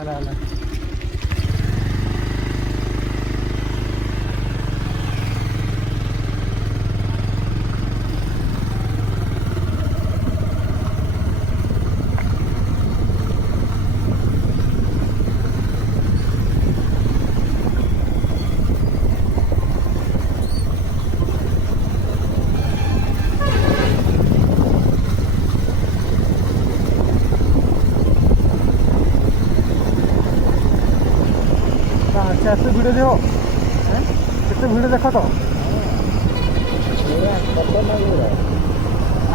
అలా అలా କେତେ ଭିଡ଼ିଓ ଦିଅ କେତେ ଭିଡ଼ିଓ ଦେଖ ତ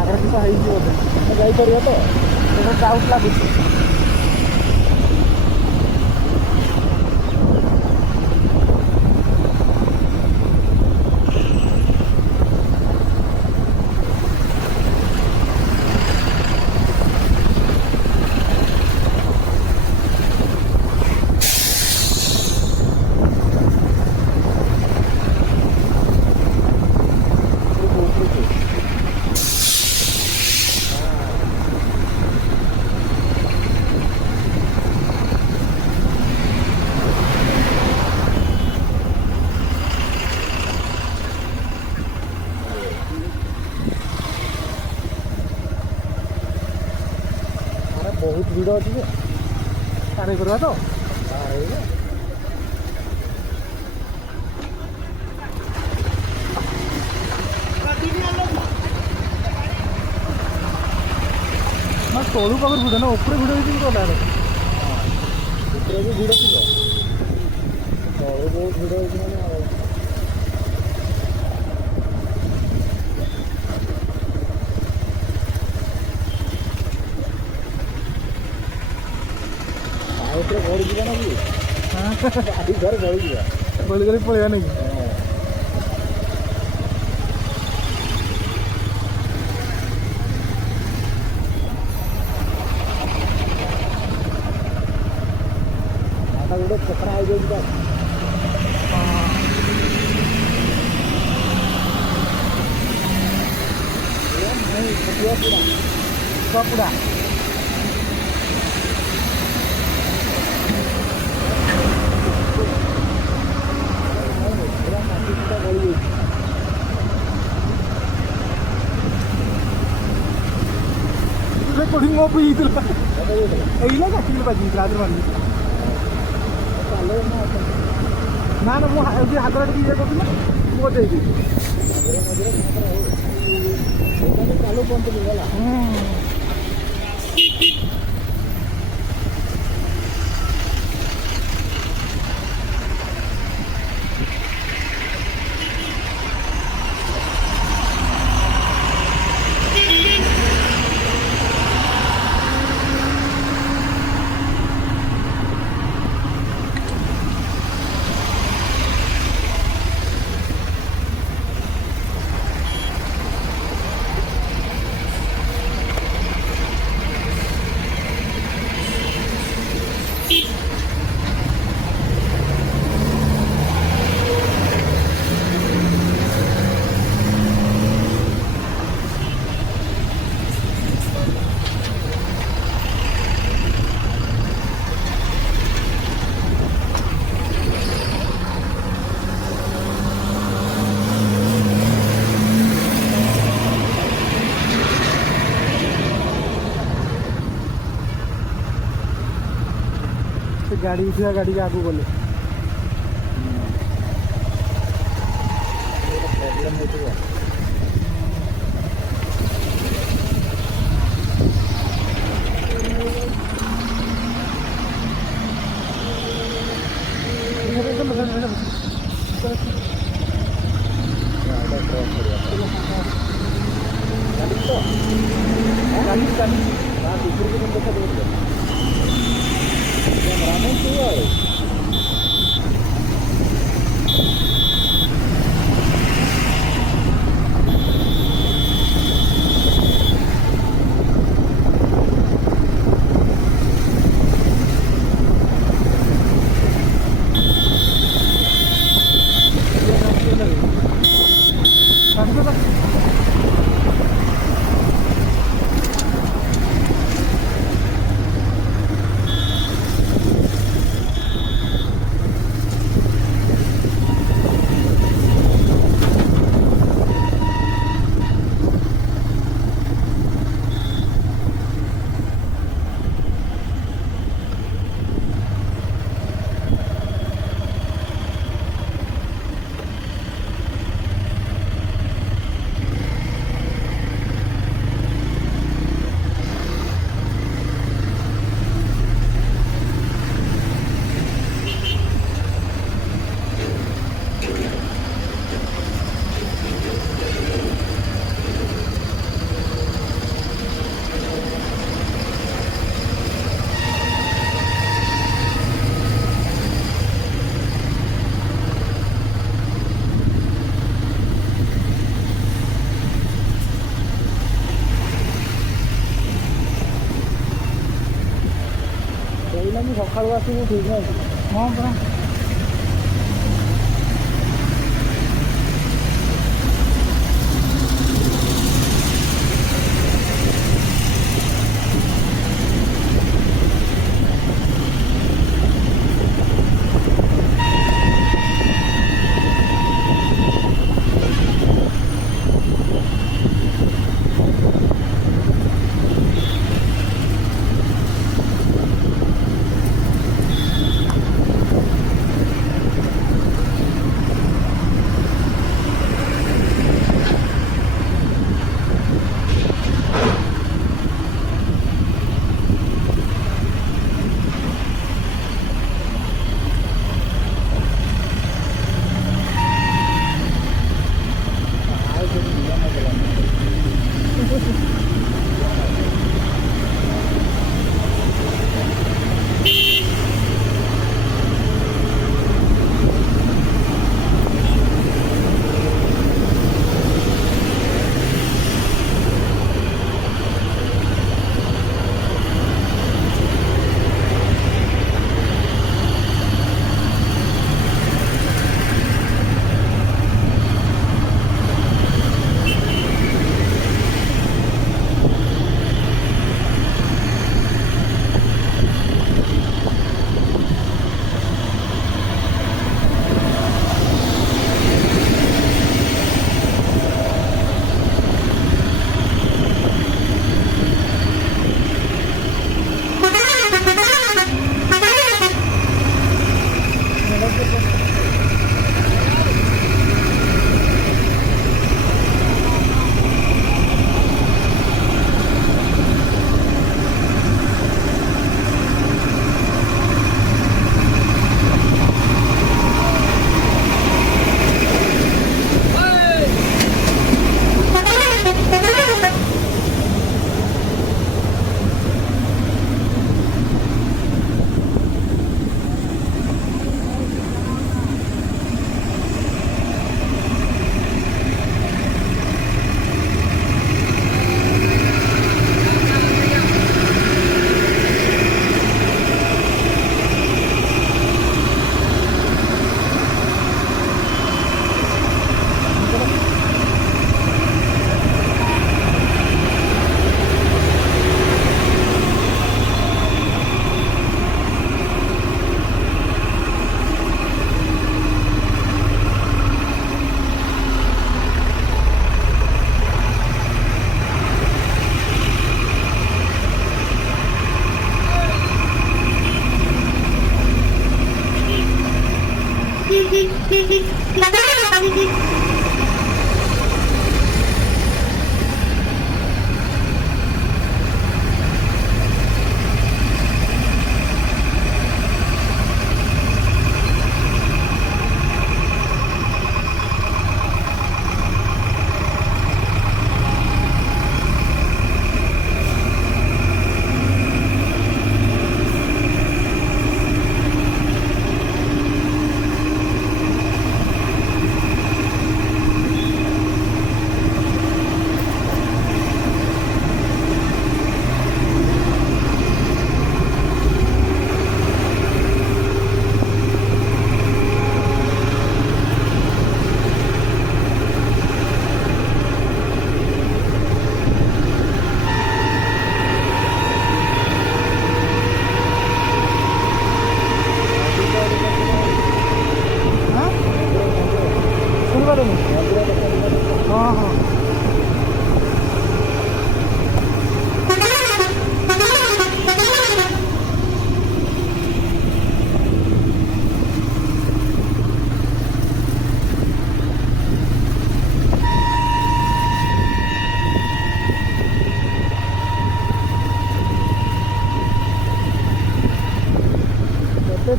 ଆଗରେ କିଛି ହେଇଛି ବୋଧେ ଯାଇପାରିବ ତ ସେଇଟା ଡାଉଟ୍ ଲାଗୁଛି। ବହୁତ ଭିଡ଼ ଅଛି ଯେ ପାଣି କରିବା ତ ତଳୁ ପାଖରେ ଭିଡ଼ ନା ଉପରେ ଭିଡ଼ ହେଇଛି ଗଲା ଉପରେ ବି ଭିଡ଼ ଥିବ ତଳୁ ବହୁତ ଭିଡ଼ ହେଇଛି ମାନେ ଗଳିଯିବା ନା କି ଆଜି ଘରେ ଗଳିଯିବା ଗଳି ଗଳି ପଳେଇବା ନାଇଁ କି ଗୋଟେ ଚକରା ହେଇଯାଇଛି ପୁରା recording mau pergi itu lah. Ini lah kaki lepas jadi belajar mana? Mana mau dia hadrat dia kau tu mana? Mau jadi. Kalau pun tu boleh. गाड़ी उठा गाड़ी के आगू गले प्रॉब्लम होती ସକାଳୁ ଆସିବୁ ଠିକ୍ ନାହିଁ। ହଁ ପରା।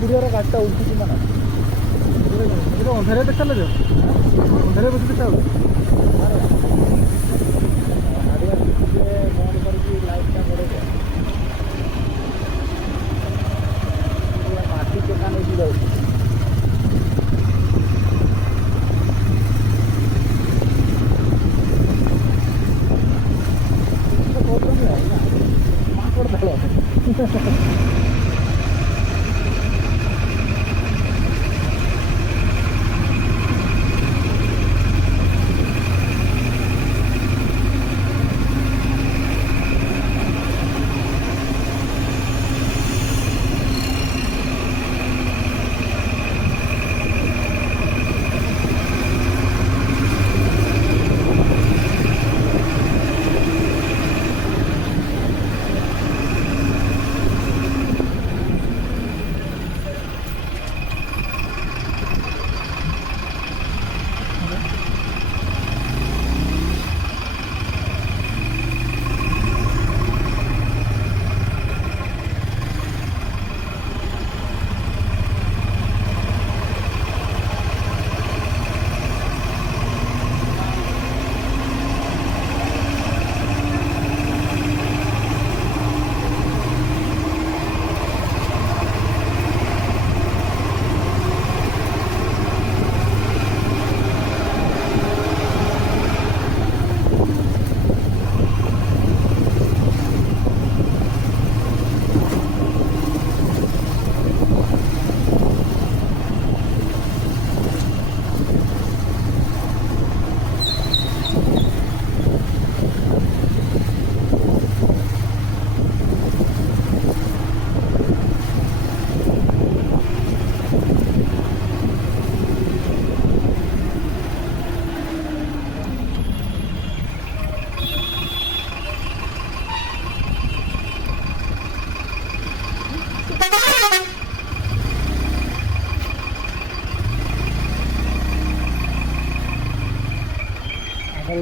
ଦୂରର ଗାଡ଼ିଟା ଉଠୁଛି ନା ଅନ୍ଧାରିଆ ଦେଖାଲେ ଯେ ଅନ୍ଧାରିଆ ବସି ଦେଖା ବନ୍ଦ କରିକି ଲାଇଟ୍ଟା ବଢ଼େଇବେ ମାଟି ଚେକା ନେଇକି ଯାଉଛି କହୁଛନ୍ତି ମାଙ୍କଡ଼ ଭଲ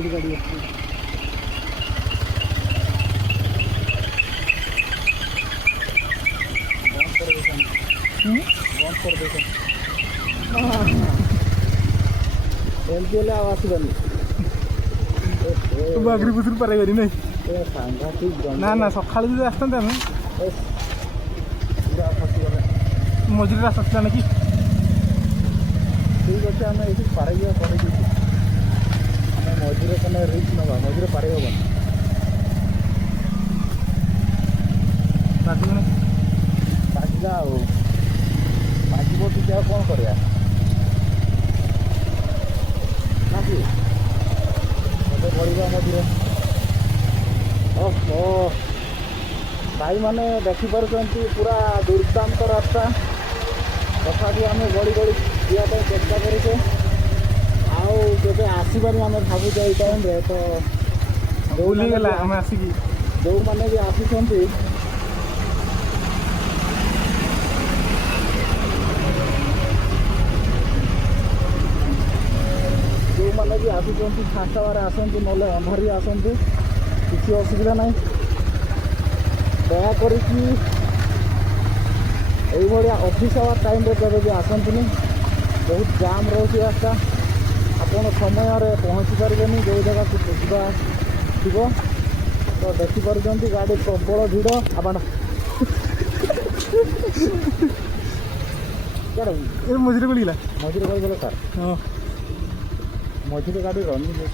साइड गाड़ी अच्छी बंद कर देता बंद कर देता एमती हेल्ले आवाज बनी बागरी बुसुर पारे गरी नहीं सांघातिक ना ना सकाळी जो आसते आम पूरा फसीगले मझे रास्ता था ना कि ठीक अच्छे आम ये पारे पड़े आम मझे कने रिस्क नवा मझे पारे हम बाजूने बाजिला बाजिब टी कौन करा ना कि मत पड़ा मझे ओहो भाई मैंने देखिपुं पूरा दुर्दांत रास्ता तथापि आम गड़ी गड़ी जावाई चेष्टा करुचे आगे आसबार आम भावुचे ये टाइम तो भूलीगला आम आसिकी जो मैंने भी आसुंच जो मैंने भी आसुंच फास्ट आवर आसतु ना अंधारी आसतु किसी असुविधा ना दयाक ऑफिस आवर टाइम केवे भी आसतुनि बहुत जाम रोचे रास्ता आपड़ समय पहुँची पारे जो जगह जा थी तो देखिपुर गाड़ी प्रबल भिड़ आपण ए मझे गलीला मझे गल सर हाँ मझे गाड़ी रनिंग हो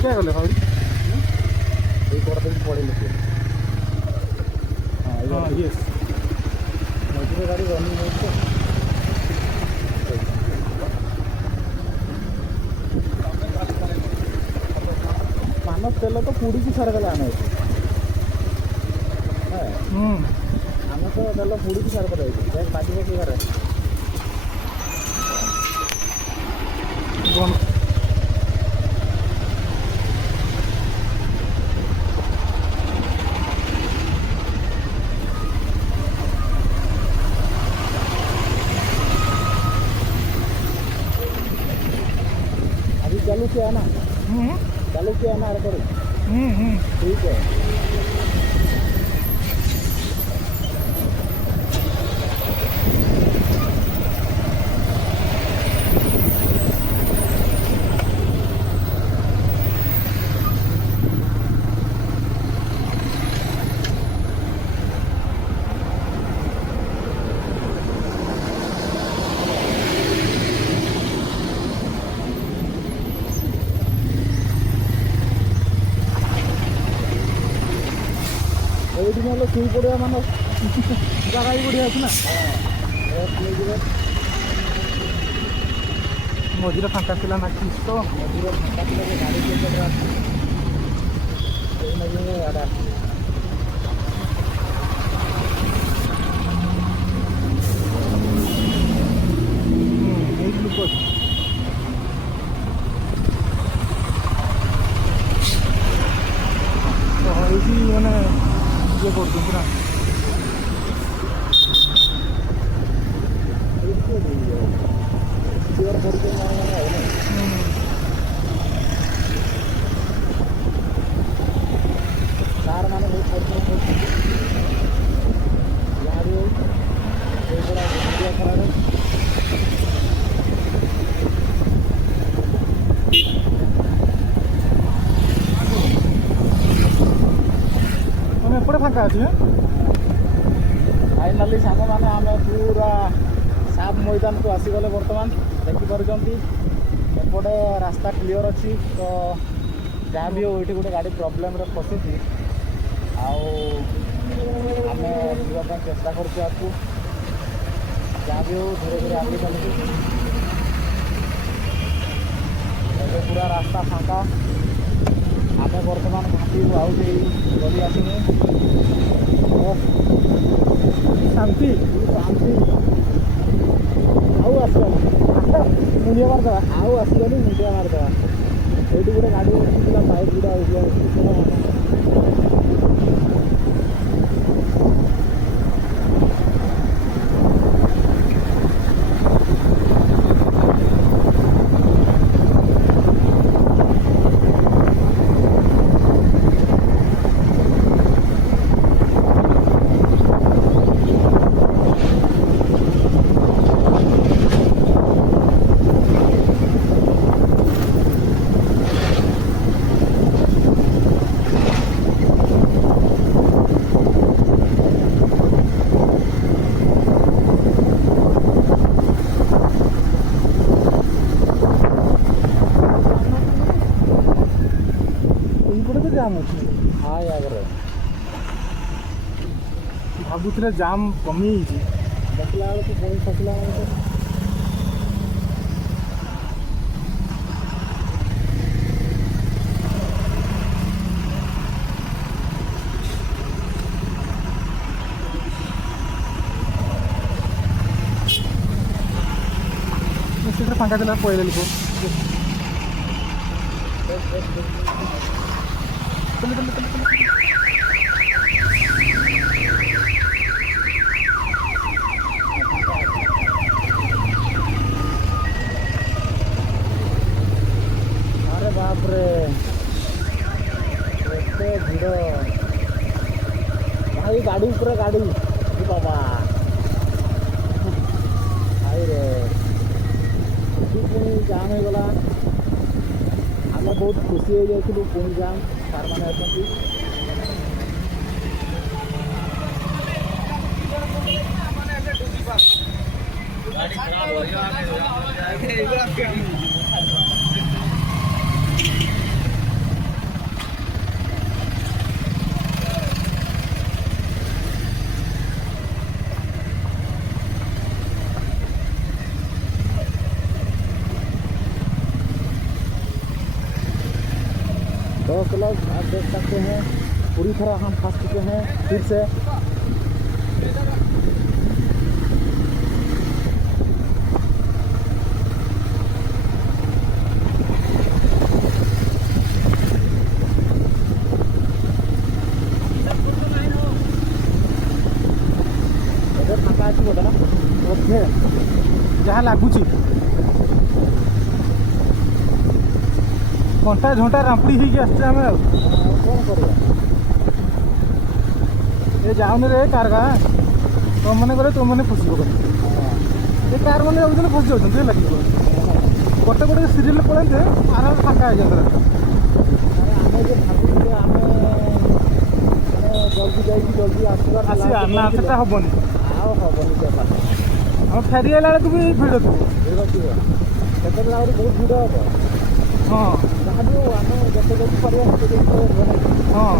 क्या कले भाई ये पड़े हाँ यस मझे गाड़ी रनिंग हो मानस तेल तो पुड़ी की सारे गला आम तो तेल पुड़ी की सारे पड़े बाजी कि घर अभी चालू किया ना चालू किया ना अरे करो ठीक है ये ना शुई पड़ा मान जगह भी बढ़िया अच्छे ना मझे फाँका थी ना किस तो मझे फाँका गाड़ी गाड़ा ग्लूकोज तो ये मैंने ये कर दूँ पूरा कार मान बहुत खराब मैंने एपटे फाँका अच्छे फाइनाली सांग मैंने आम पूरा साफ मैदान को आसीगले बर्तमान देखिपुर एपटे रास्ता क्लीयर अच्छी तो जहाँ भी हो ये गोटे गाड़ी प्रोब्लेम फसी आम जावाई चेष्टा कर जहाँ भी हो धीरे धीरे आगे चलती पूरा रास्ता फाँका आम बर्तमान घाटी आउे गली आसनी शांति शांति मुंडिया मारदा आसगनी मुंडिया मारदा ये गोटे गाड़ी बाइक गुड़ा ଜାମ୍ ଅଛି ହାଇ ଆଗରେ ଭାବୁଥିଲେ ଜାମ୍ କମିଯାଇଛି ଦେଖିଲା ବେଳକୁ ପୁଣି ଫସିଲା ବେଳକୁ ସେଠାରେ ଫାଙ୍କା ଥିଲା ପଳେଇଲେ ଲୋକ अरे बाप रे एते भिड़ भाई गाड़ी पूरा गाड़ी बाबा भाई रे पुणी जाम हो गला आम बहुत खुशी हो जाइलु पुणी जाम सार मैंने अच्छी दोस्त लोग आप देख सकते हैं पूरी तरह हम फंस चुके हैं फिर से फाँका अच्छी बोला ना ओके जहाँ लगुच घंटा झंटा रांपड़ी होगी आसचे आम कौन करवा ये जाऊन रे कार का तुम मैंने करे तुम मैंने फसी पकड़ ये कार मैंने जाऊँ फसी जाऊँ लगे गोटे गोटे सीरियल पड़े आराम फाँका हो जाता आमे जो भाବୁଥିଲେ ଆମେ ଜଲ୍ଦି ଯାଇକି ଜଲ୍ଦି ଆସିବା ଆସିବା ନା ସେଟା ହବନି ଆଉ ହବନି ସେ ପାଠ ଆମେ ଫେରି ଆଇଲା ବେଳକୁ ବି ଭିଡ଼ ଥିବ ଭିଡ଼ ଥିବ ସେତେବେଳେ ଆହୁରି ବହୁତ ଭିଡ଼ ହବ ହଁ ଯାହା ବି ହଉ ଆମେ ଯେତେ ଜଲ୍ଦି ପାରିବା ସେତେ ଜଲ୍ଦି କରିବା ହଁ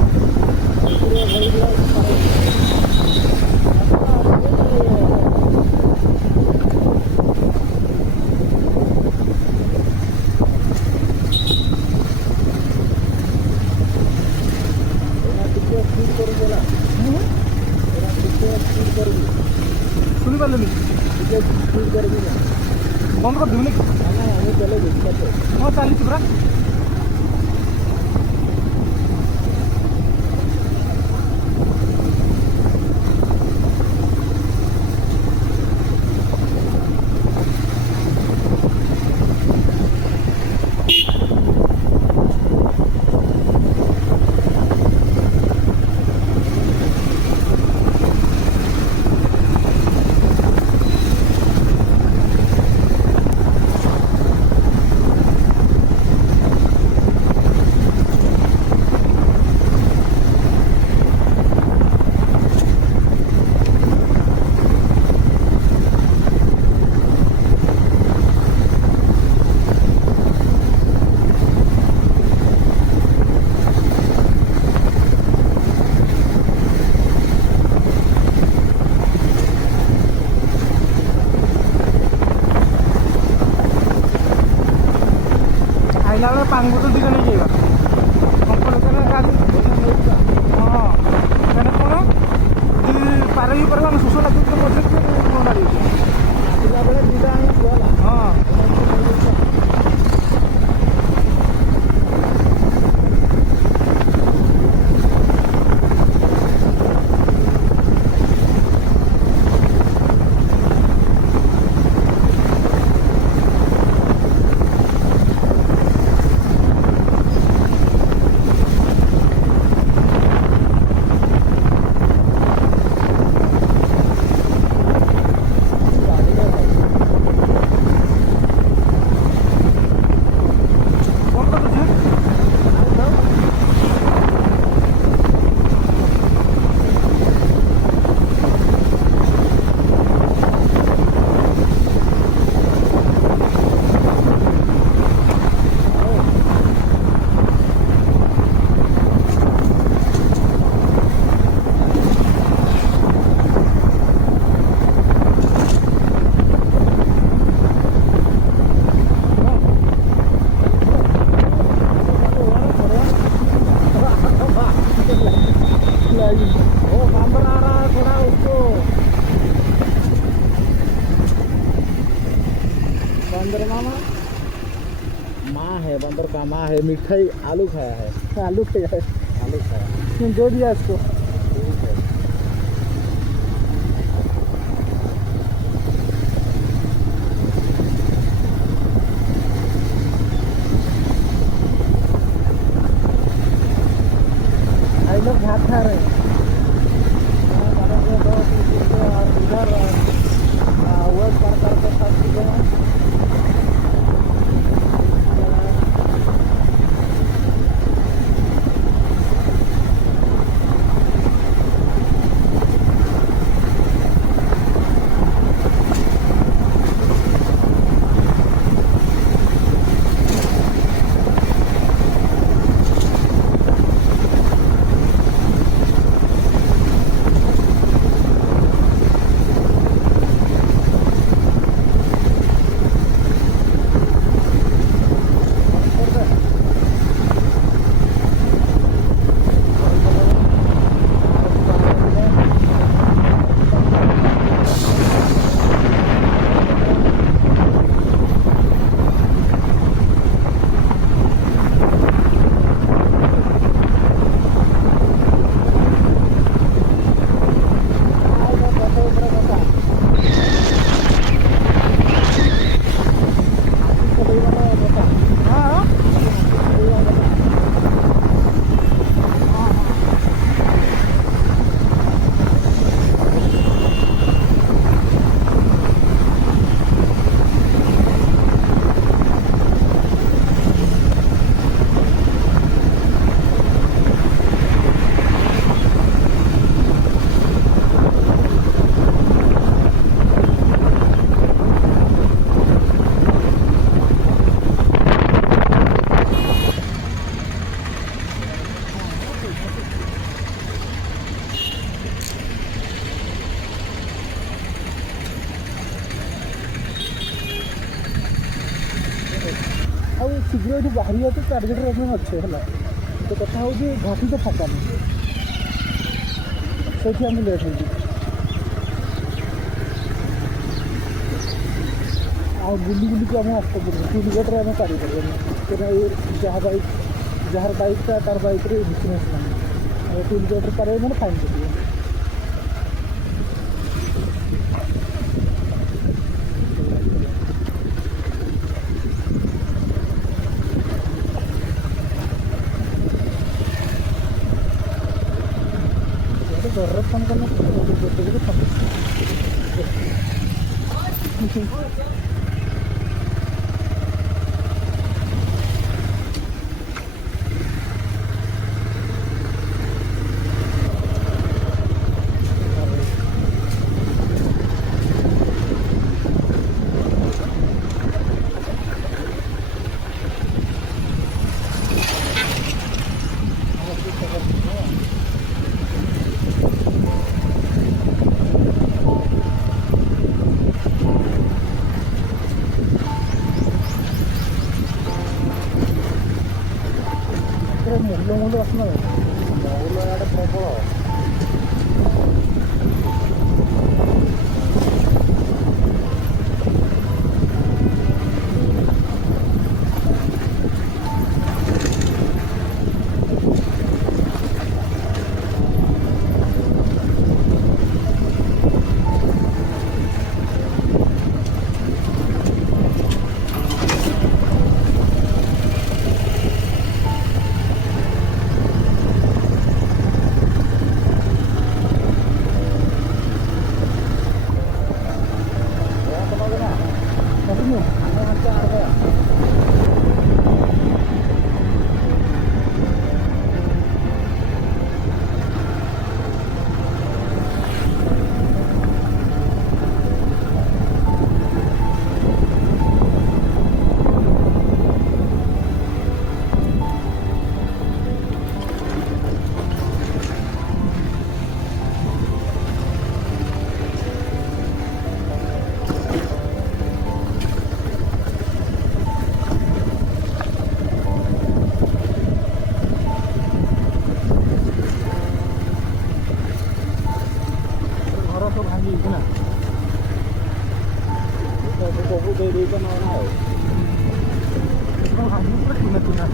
শুনি পারলেনি বন্ধ করে দেবি নাকি ହଁ ଚାଲିଛି ପୁରା बंदर मामा माँ है, बंदर का माँ है। मिठाई आलू खाया है, आलू खाया है, आलू खाया। दे दिया इसको। ठीक है। भाई लोग भात खा रहे हैं। और इधर वर्क कर फंस चुके हैं। ଆଉ ଶୀଘ୍ର ଏଠି ବାହାରିବା ତ ଟାର୍ଗେଟ୍ ରଖିବା ଅଛି ହେଲା। ତ କଥା ହେଉଛି ଘାଟି ତ ଫାଙ୍କା ନାହିଁ, ସେଇଠି ଆମେ ଲେଟ୍ ହେଇଯିବ। ଆଉ ବୁଲି ବୁଲିକି ଆମେ ଆସ୍ତେ ପଡ଼ିବୁ, ଟୁଲ୍ ଗେଟ୍ରେ ଆମେ ପାରିପାରିବାନି। କାହିଁକିନା ଏଇ ଯାହାର ବାଇକ୍ଟା ତାର ବାଇକ୍ରେ ଇନ୍ସୁରାନ୍ସ ନାହିଁ। ଆଉ ଟୁଲ୍ ଗେଟ୍ରେ ପାରିବେ ମାନେ ଫାଇନ୍ କରିବେ। ଘରର ଫୋନ୍ କଲେ ଗୋଟେ ଫୋନ୍ ମୁଣ୍ଡ ଆସୁନା ମହୁଲ ଇଆଡ଼େ ପ୍ରବଳ। ସବୁ ଦେଇ ଦେଇଛ ନା ଆଉ ଭାଙ୍ଗି ପୁରା ଚୁନା ଚୁନା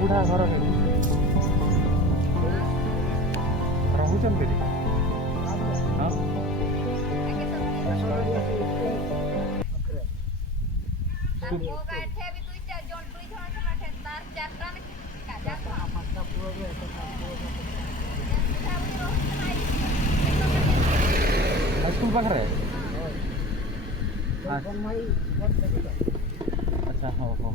ବୁଢା ଘର ରହୁଛନ୍ତି ସ୍କୁଲ ପାଖରେ ଆଚ୍ଛା ହଉ ହଉ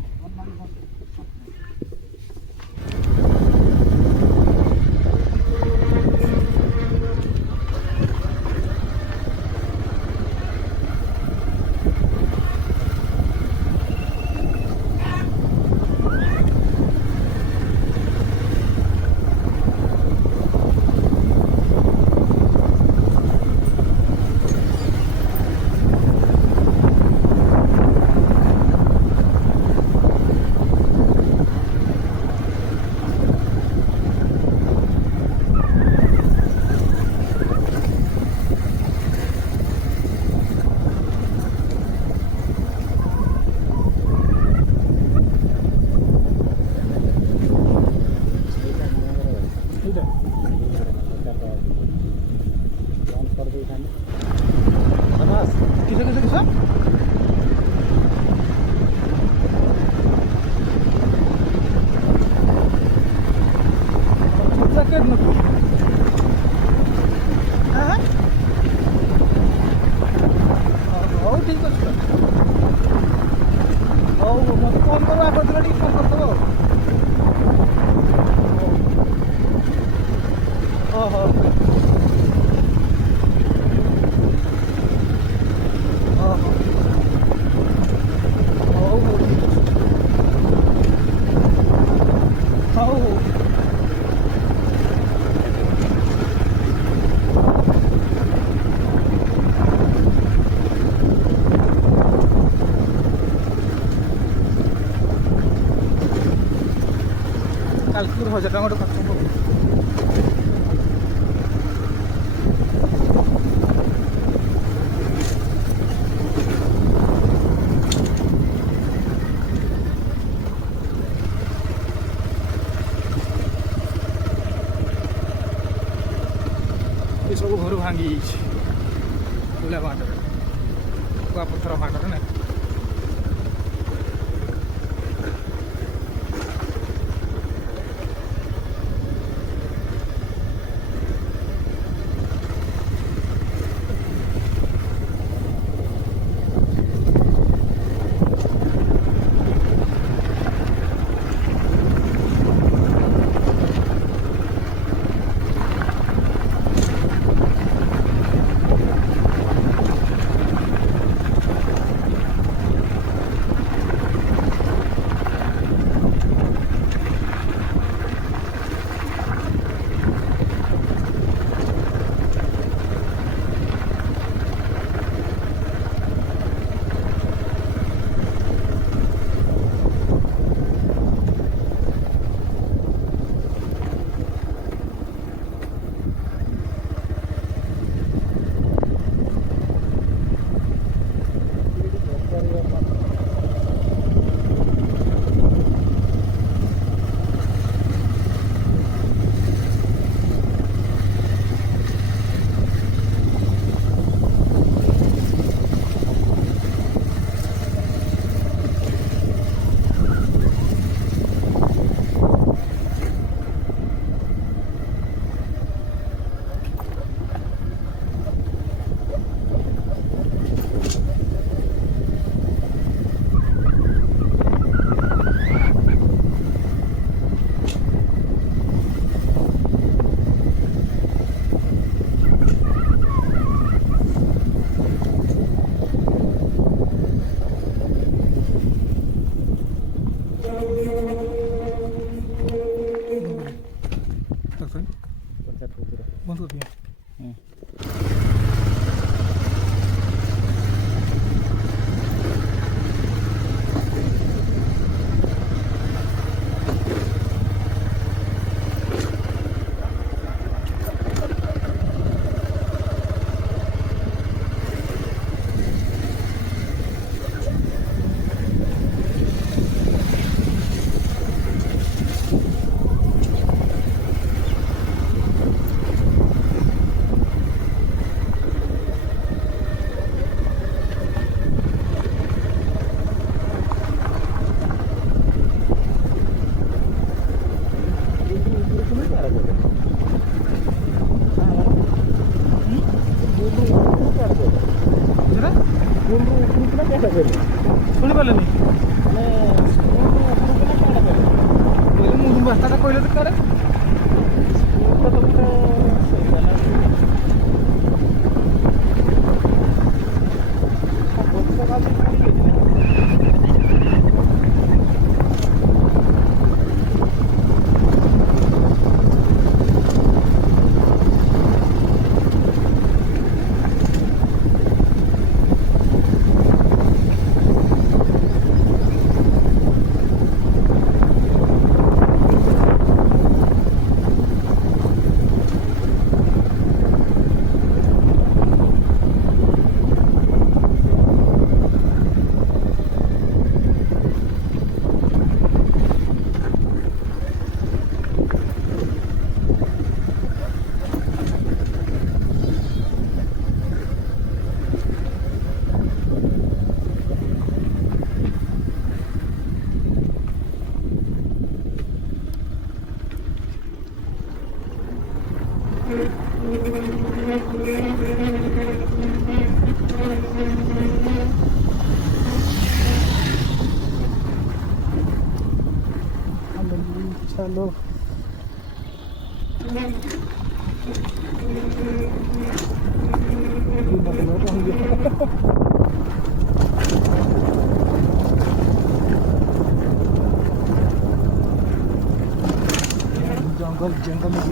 किस किस ହଉ ଠିକ୍ ଅଛି ହଉ ମୋତେ ଫୋନ୍ କର ଆପଣ ଟିକେ ଫୋନ୍ କରିଦେବ ହଉ ହଉ କାଲକୁର 1000 ଟଙ୍କା ଖର୍ଚ୍ଚ ହେବ ଏସବୁ ଘରୁ ଭାଙ୍ଗି ଯାଇଛି ବୁଲା ବାଟରେ କୁଆପଥର ବାଟରେ ନା friend. Pencet kucur. Bantu dia. Jera? Suni bale ni. Bale mu dumba ta koile to kare. Chalo. जंगल में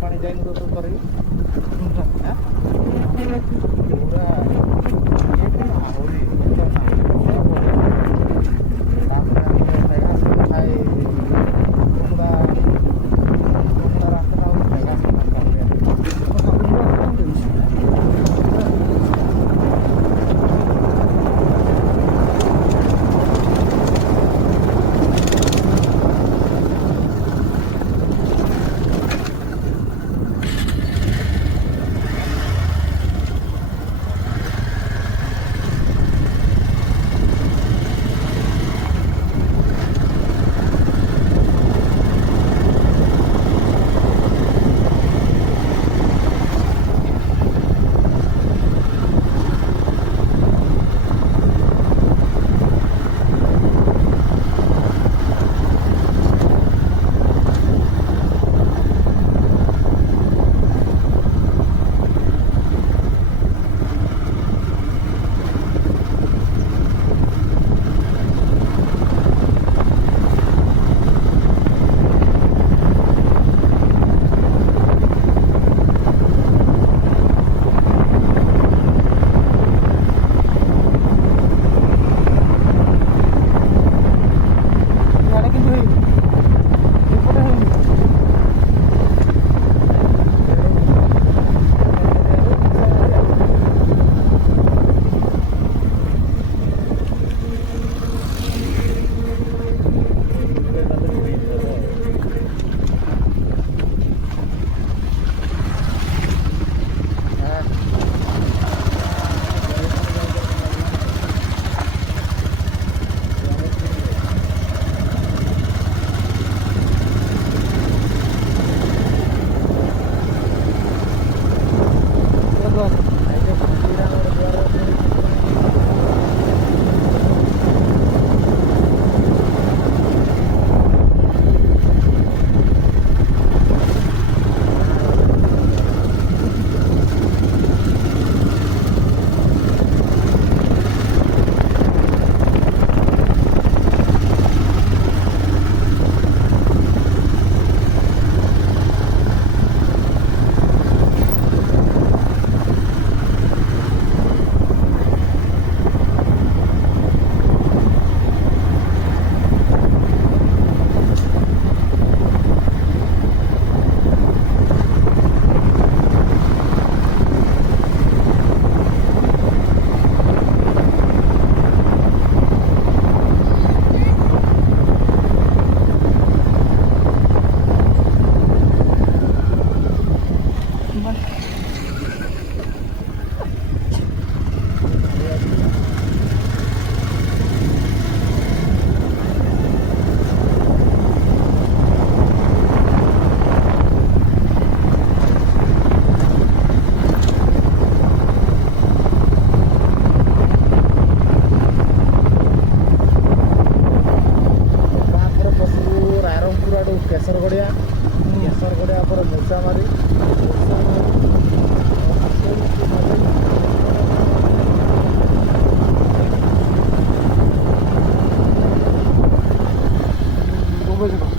पानी जाएंगे तो करेंगे ବୁଝିବ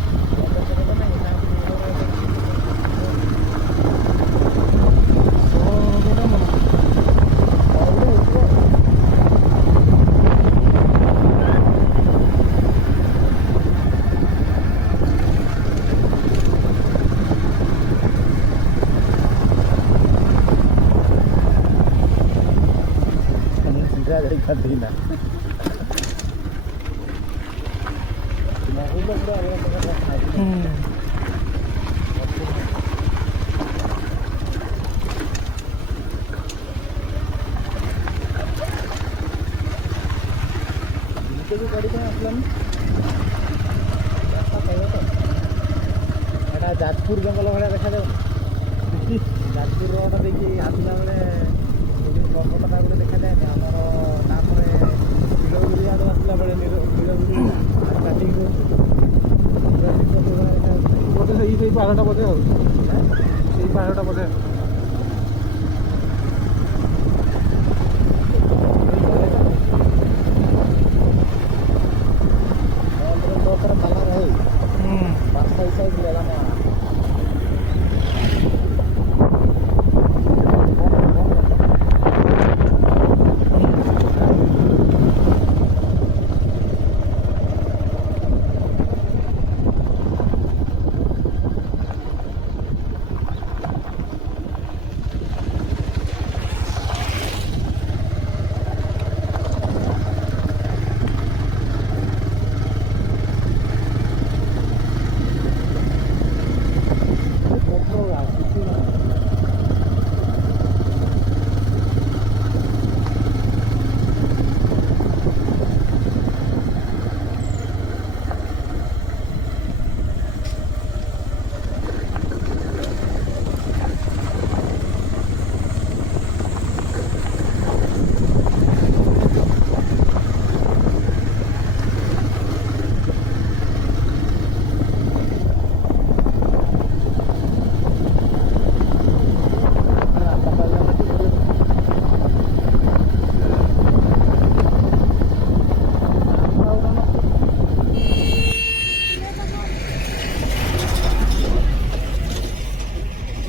Cantina. जाजपुर जंगल भाया देखा जाऊ जाजपुर रोड देखिए आसला बेले पर्वतटा गोटे देखा जाए आमर नाम नीलगिरी आड़ आसला बेले नीलगिरी स्टार्टिंग बोधे से पहाड़टा बोधे पहाड़टा बोधे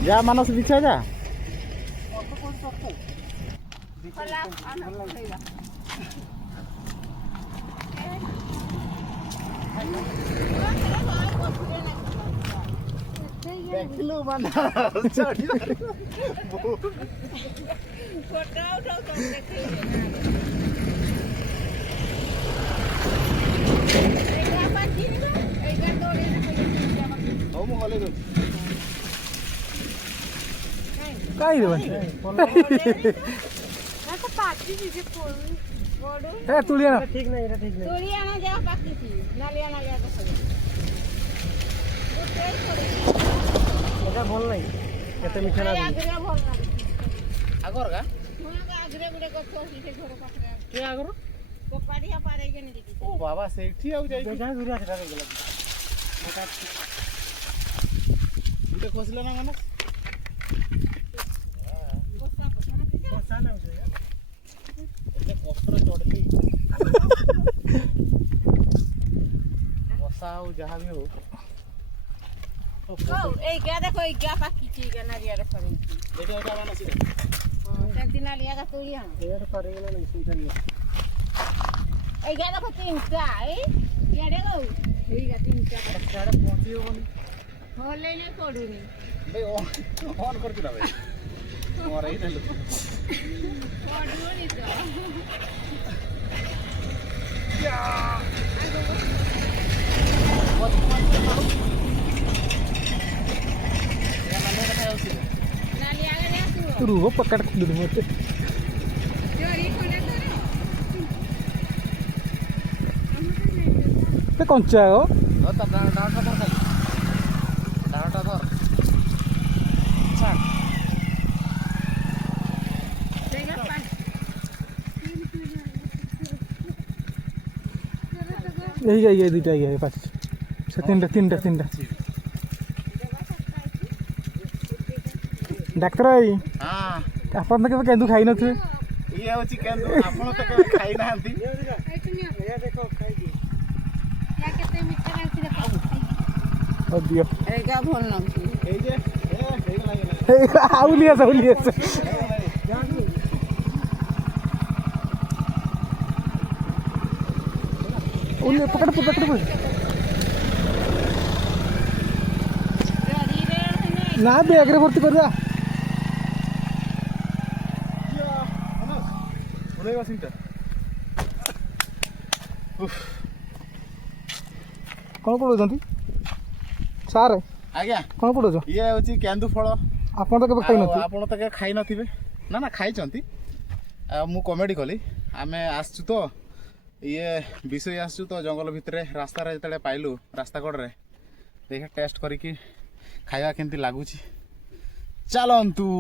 जा मानस पीछे जा देखलु माना चढ़ी फोटो उठाओ तो देखिए एका बाकी एका तोड़े ना हो मो हले काय रे भाई ना तो पार्टी जी फोन बॉडी ए तुलिया ना ठीक नहीं ठीक नहीं तुलिया ना जा बाकी थी नालिया ना जा तो এটা ভাল নাই এত মিঠা না आगरे बोल ना আগর গা मोगा आगरे गुडे गछ से घर पाखरे কে আগর कोपाड़िया पारे के नहीं देखी ও বাবা সেইটি আউ যাই যা দূরে আছে তারে গেল এটা কসলে না মানস कष्ट चढ़ली बसा हो जहाँ भी हो ए क्या देखो ए क्या पाकी ची के नारिया रे करें देखो क्या माना सीधे सेंटी नालिया का तुलिया यार करेंगे ना नहीं सीधा नहीं ए क्या देखो तीनटा ए क्या देखो ए क्या तीनटा साढ़े पहुंची हो नहीं होले ने कोडुनी भाई ऑन कर दिला भाई और ही ना लो कोडुनी तो या नालिया के ले तू रुह पकड़ दे मत जोरी कोने करो ते कंचा हो तो डाटा धर खाली डाटा धर अच्छा देखा पा यही दुटा ये पास से तीनटा डाक्टर भाई हां आपन के केंदु खाई न थे ये हो चिकन आपन तो के खाई ना हंती देखो खाई दी या केते मिठा लागती देखो ହଉ ଦିଅ ଏଇଟା ଭଲ ଲାଗୁଛି ଆଉ ଲିଆସ ପକେଟ ନା ବ୍ୟାଗରେ ଭର୍ତ୍ତି କରିବା କ'ଣ ପଢ଼ଉଛନ୍ତି ସାର୍? ଆଜ୍ଞା କ'ଣ ପଢ଼ଉଛ? ଇଏ ହେଉଛି କେନ୍ଦୁ ଫଳ। ଆପଣ ତ କେବେ ଖାଇନଥିବେ? ଆପଣ ତ କେବେ ଖାଇନଥିବେ? ନା ନା ଖାଇଛନ୍ତି। ଆଉ ମୁଁ କମେଡ଼ି କଲି। ଆମେ ଆସିଛୁ ତ ଇଏ ବିଷୟ ଆସିଛୁ ତ ଜଙ୍ଗଲ ଭିତରେ ରାସ୍ତାରେ ଯେତେବେଳେ ପାଇଲୁ ରାସ୍ତା କଡ଼ରେ ଦେଖିବା ଟେଷ୍ଟ କରିକି ଖାଇବା କେମିତି ଲାଗୁଛି। ଚାଲନ୍ତୁ।